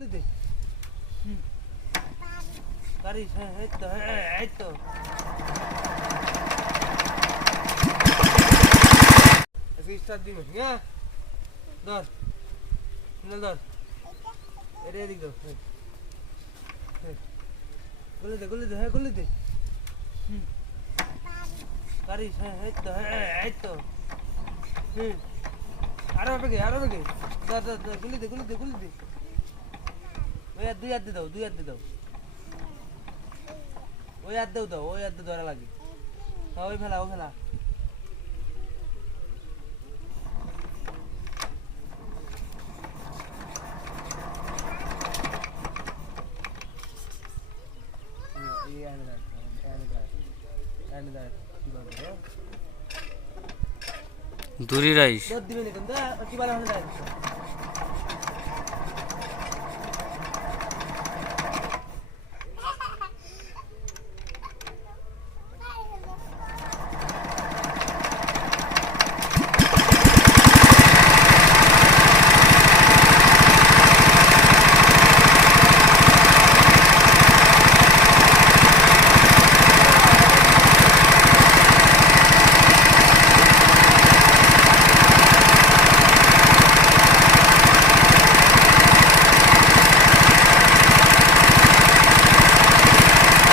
দে পারিস হ্যাঁ এই তো আজকে স্টার্ট দিন হ্যাঁ ধর না ধর এরে এদিক দাও গুলি দে হ্যাঁ গুলি দে পারিস হ্যাঁ এই তো আরো বেগে ধর গুলি দে ওই আর দুই হাত দিয়ে দাও ওই হাত দাও ওই হাত ধরা লাগে ওই ফেলা দূরি রাইস দিবে না কিন্তু কি বলা হলো